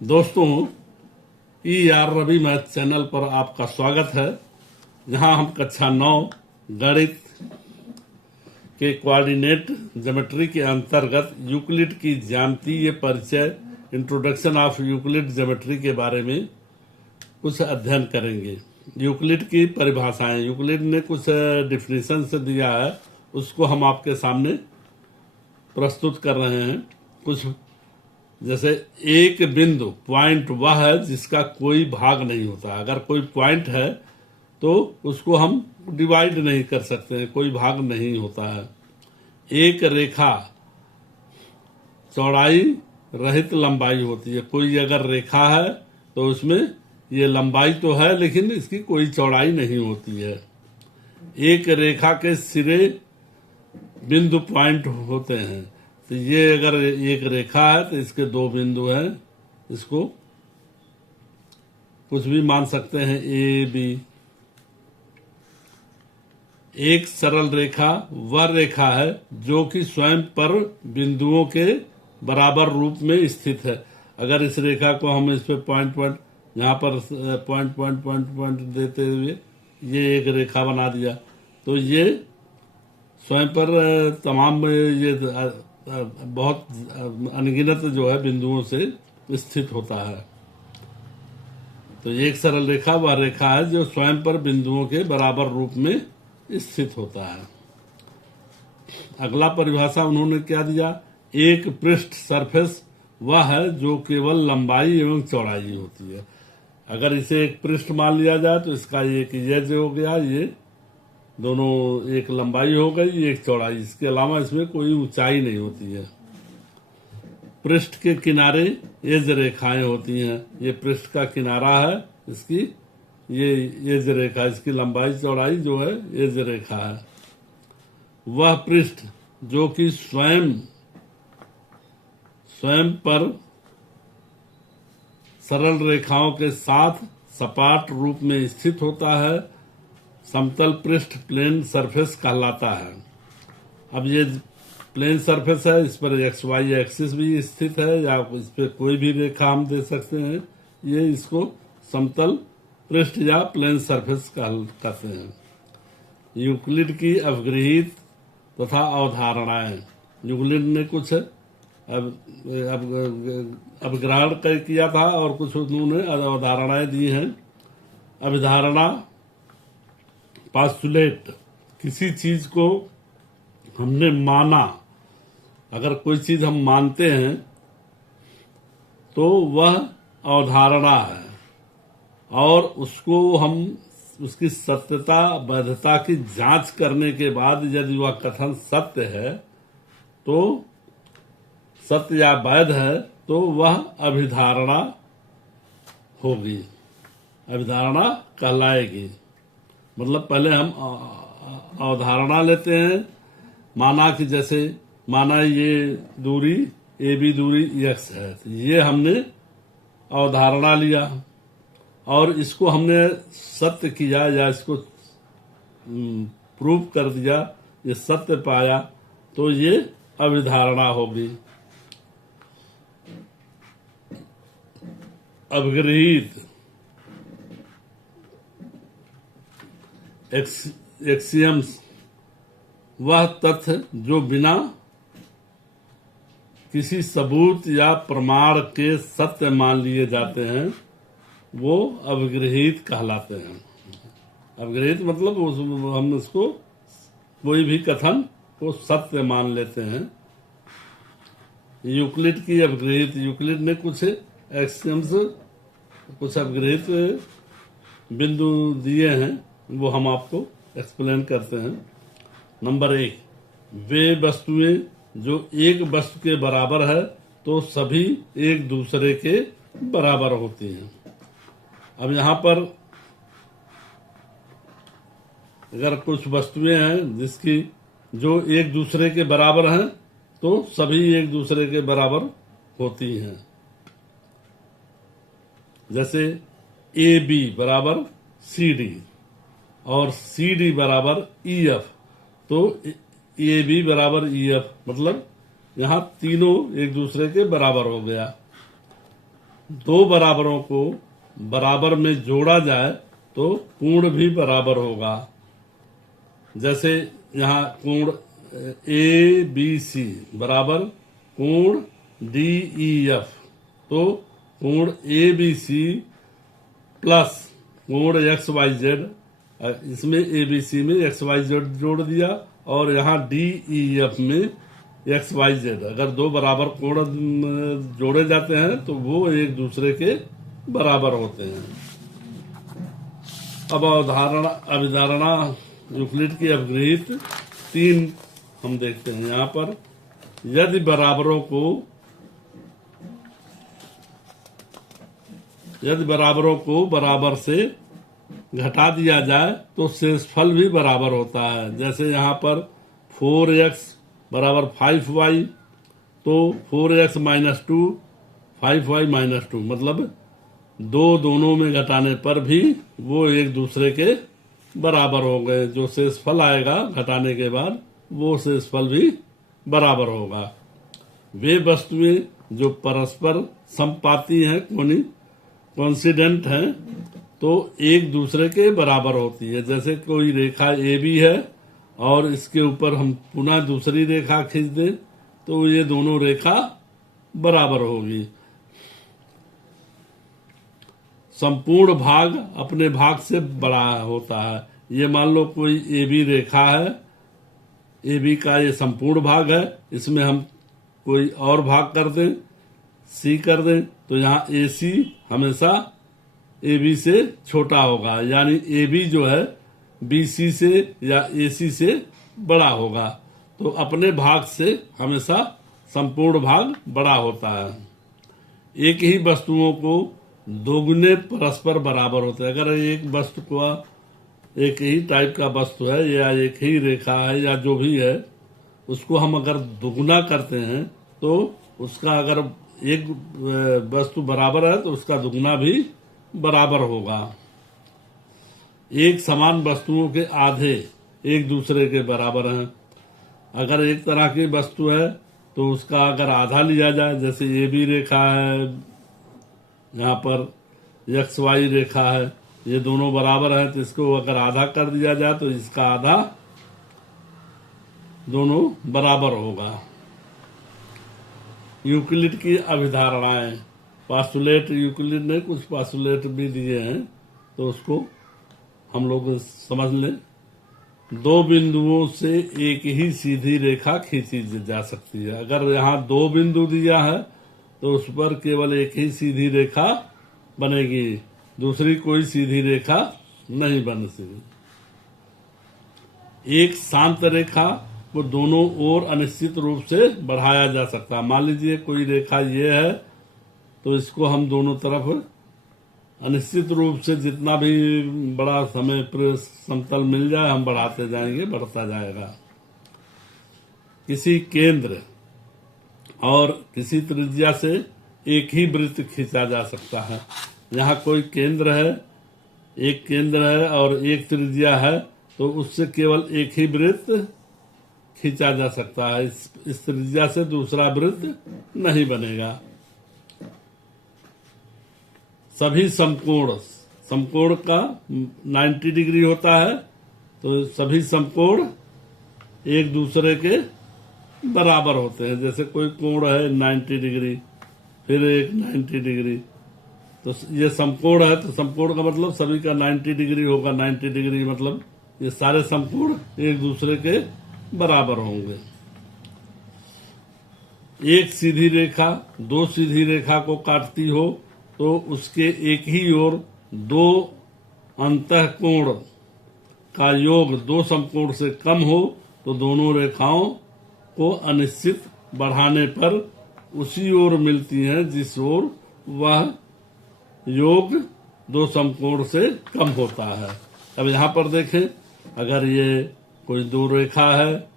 दोस्तों, Ravi math channel पर आपका स्वागत है, जहां हम कक्षा 9 गणित के कोऑर्डिनेट ज्योमेट्री के अंतर्गत यूक्लिड की ज्यामितीय परिचय इंट्रोडक्शन ऑफ यूक्लिड ज्योमेट्री के बारे में कुछ अध्ययन करेंगे। यूक्लिड की परिभाषाएं, यूक्लिड ने कुछ डिफिनीशन से दिया है, उसको हम आपके सामने प्रस्तुत कर रहे हैं। कुछ जैसे एक बिंदु पॉइंट वह है जिसका कोई भाग नहीं होता। अगर कोई पॉइंट है तो उसको हम डिवाइड नहीं कर सकते हैं, कोई भाग नहीं होता है। एक रेखा चौड़ाई रहित लंबाई होती है। कोई अगर रेखा है तो उसमें ये लंबाई तो है लेकिन इसकी कोई चौड़ाई नहीं होती है। एक रेखा के सिरे बिंदु पॉइंट होते हैं। तो ये अगर एक रेखा है तो इसके दो बिंदु हैं, इसको कुछ भी मान सकते हैं, ए बी। एक सरल रेखा वह रेखा है जो कि स्वयं पर बिंदुओं के बराबर रूप में स्थित है। अगर इस रेखा को हम इस पे पॉइंट यहाँ पर पॉइंट देते हुए ये एक रेखा बना दिया तो ये स्वयं पर तमाम ये बहुत अनगिनत जो है बिंदुओं से स्थित होता है। तो एक सरल रेखा वह रेखा है जो स्वयं पर बिंदुओं के बराबर रूप में स्थित होता है। अगला परिभाषा उन्होंने क्या दिया, एक पृष्ठ सरफेस वह है जो केवल लंबाई एवं चौड़ाई होती है। अगर इसे एक पृष्ठ मान लिया जाए तो इसका एक ये जो हो गया, ये दोनों एक लंबाई हो गई, एक चौड़ाई। इसके अलावा इसमें कोई ऊंचाई नहीं होती है। पृष्ठ के किनारे एज रेखाएं होती हैं। ये पृष्ठ का किनारा है, इसकी ये एज रेखा, इसकी लंबाई चौड़ाई जो है एज रेखा है। वह पृष्ठ जो कि स्वयं पर सरल रेखाओं के साथ सपाट रूप में स्थित होता है, समतल पृष्ठ प्लेन सरफेस कहलाता है। अब ये प्लेन सरफेस है, इस पर एक्स वाई एक्सिस भी स्थित है, या इस पर कोई भी रेखा हम दे सकते हैं। ये इसको समतल पृष्ठ या प्लेन सरफेस कहते हैं। यूक्लिड की अवगृहित तथा अवधारणाएं, यूक्लिड ने कुछ अवग्रहण किया था और कुछ उन्होंने अवधारणाएं दी हैं। अवधारणा पास्टुलेट, किसी चीज को हमने माना, अगर कोई चीज हम मानते हैं तो वह अवधारणा है, और उसको हम उसकी सत्यता वैधता की जांच करने के बाद यदि वह कथन सत्य है तो सत्य या वैध है तो वह अभिधारणा होगी, अभिधारणा कहलाएगी। मतलब पहले हम अवधारणा लेते हैं, माना कि जैसे माना ये दूरी ए बी दूरी x है, तो ये हमने अवधारणा लिया और इसको हमने सत्य किया या इसको प्रूव कर दिया, ये सत्य पाया, तो ये अभिधारणा होगी। अवगृहीत एक्सियम्स वह तथ्य जो बिना किसी सबूत या प्रमाण के सत्य मान लिए जाते हैं वो अवगृहीत कहलाते हैं। अवगृहीत मतलब हम उसको कोई भी कथन को सत्य मान लेते हैं। यूक्लिड की अवगृहीत, यूक्लिड ने कुछ एक्सियम्स, कुछ अवगृहीत बिंदु दिए हैं, वो हम आपको एक्सप्लेन करते हैं। नंबर 1, वे वस्तुएं जो एक वस्तु के बराबर है तो सभी एक दूसरे के बराबर होती हैं। अब यहाँ पर अगर कुछ वस्तुएं हैं जिसकी जो एक दूसरे के बराबर हैं तो सभी एक दूसरे के बराबर होती हैं। जैसे ए बी बराबर सी डी और सी डी बराबर ई एफ, तो ए बी बराबर ई एफ, मतलब यहाँ तीनों एक दूसरे के बराबर हो गया। दो बराबरों को बराबर में जोड़ा जाए तो कोण भी बराबर होगा। जैसे यहाँ कोण ABC बराबर कोण DEF, तो कोण ABC प्लस कोण XYZ, इसमें ABC में XYZ जोड़ दिया और यहाँ DEF में XYZ, अगर दो बराबर कोण जोड़े जाते हैं तो वो एक दूसरे के बराबर होते हैं। अब अभिधारणा यूक्लिड की अवगृहीत 3 हम देखते हैं यहाँ पर। यदि बराबरों को बराबर से घटा दिया जाए तो शेषफल भी बराबर होता है। जैसे यहाँ पर 4x बराबर 5y, तो 4x माइनस 2 5y माइनस 2, मतलब दोनों में घटाने पर भी वो एक दूसरे के बराबर हो गए। जो शेषफल आएगा घटाने के बाद वो शेषफल भी बराबर होगा। वे वस्तुएं जो परस्पर समपाती हैं, कोइंसिडेंट हैं, तो एक दूसरे के बराबर होती है। जैसे कोई रेखा AB है और इसके ऊपर हम पुनः दूसरी रेखा खींच दें तो ये दोनों रेखा बराबर होगी। संपूर्ण भाग अपने भाग से बड़ा होता है। ये मान लो कोई AB रेखा है, AB का ये संपूर्ण भाग है, इसमें हम कोई और भाग कर दें, C कर दें, तो यहाँ AC हमेशा AB से छोटा होगा, यानी AB जो है BC से या AC से बड़ा होगा। तो अपने भाग से हमेशा संपूर्ण भाग बड़ा होता है। एक ही वस्तुओं को दोगुने परस्पर बराबर होते हैं। अगर एक वस्तु को, एक ही टाइप का वस्तु है या एक ही रेखा है या जो भी है, उसको हम अगर दुगुना करते हैं तो उसका, अगर एक वस्तु बराबर है तो उसका दुगुना भी बराबर होगा। एक समान वस्तुओं के आधे एक दूसरे के बराबर हैं। अगर एक तरह की वस्तु है तो उसका अगर आधा लिया जाए, जैसे AB रेखा है, यहाँ पर XY रेखा है, ये दोनों बराबर है, तो इसको अगर आधा कर दिया जाए तो इसका आधा दोनों बराबर होगा। यूक्लिड की अभिधारणाएं, पास्टुलेट, यूक्लिड ने कुछ पास्टुलेट भी दिए हैं तो उसको हम लोग समझ लें। दो बिंदुओं से एक ही सीधी रेखा खींची जा सकती है। अगर यहाँ 2 बिंदु दिया है तो उस पर केवल एक ही सीधी रेखा बनेगी, दूसरी कोई सीधी रेखा नहीं बन सकती। एक शांत रेखा को दोनों ओर अनिश्चित रूप से बढ़ाया जा सकता है। मान लीजिए कोई रेखा ये है तो इसको हम दोनों तरफ अनिश्चित रूप से जितना भी बड़ा समय पर समतल मिल जाए हम बढ़ाते जाएंगे, बढ़ता जाएगा। किसी केंद्र और किसी त्रिज्या से एक ही वृत्त खींचा जा सकता है। यहाँ कोई केंद्र है, एक केंद्र है और एक त्रिज्या है, तो उससे केवल एक ही वृत्त खींचा जा सकता है। इस त्रिज्या से दूसरा वृत्त नहीं बनेगा। सभी समकोण का 90 डिग्री होता है, तो सभी समकोण एक दूसरे के बराबर होते हैं। जैसे कोई कोण है 90 डिग्री, फिर एक 90 डिग्री, तो ये समकोण है, तो समकोण का मतलब सभी का 90 डिग्री होगा। 90 डिग्री मतलब ये सारे समकोण एक दूसरे के बराबर होंगे। एक सीधी रेखा 2 सीधी रेखा को काटती हो तो उसके एक ही ओर 2 अंतःकोण का योग 2 समकोण से कम हो तो दोनों रेखाओं को अनिश्चित बढ़ाने पर उसी ओर मिलती हैं जिस ओर वह योग 2 समकोण से कम होता है। अब यहाँ पर देखें, अगर ये कोई 2 रेखा है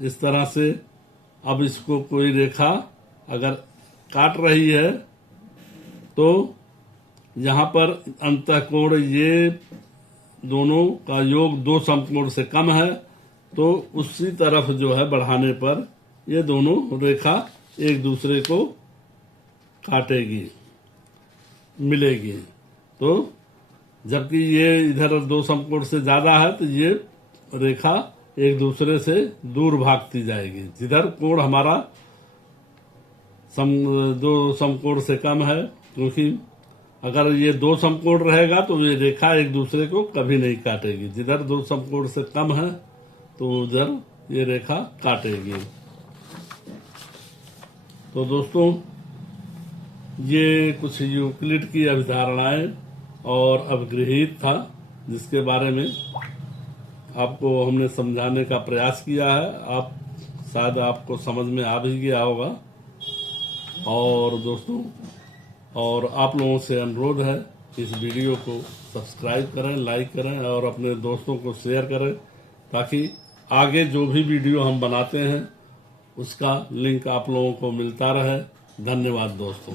इस तरह से, अब इसको कोई रेखा अगर काट रही है तो यहाँ पर अंतःकोण ये दोनों का योग 2 समकोण से कम है, तो उसी तरफ जो है बढ़ाने पर ये दोनों रेखा एक दूसरे को काटेगी, मिलेगी। तो जबकि ये इधर 2 समकोण से ज्यादा है तो ये रेखा एक दूसरे से दूर भागती जाएगी। जिधर कोण हमारा 2 समकोण से कम है, क्योंकि अगर ये 2 समकोण रहेगा तो ये रेखा एक दूसरे को कभी नहीं काटेगी। जिधर 2 समकोण से कम है तो उधर ये रेखा काटेगी। तो दोस्तों, ये कुछ यूक्लिड की अवधारणाएं और अवगृहित था, जिसके बारे में आपको हमने समझाने का प्रयास किया है। आप शायद आपको समझ में आ भी गया होगा। और दोस्तों, और आप लोगों से अनुरोध है, इस वीडियो को सब्सक्राइब करें, लाइक करें और अपने दोस्तों को शेयर करें, ताकि आगे जो भी वीडियो हम बनाते हैं उसका लिंक आप लोगों को मिलता रहे। धन्यवाद दोस्तों।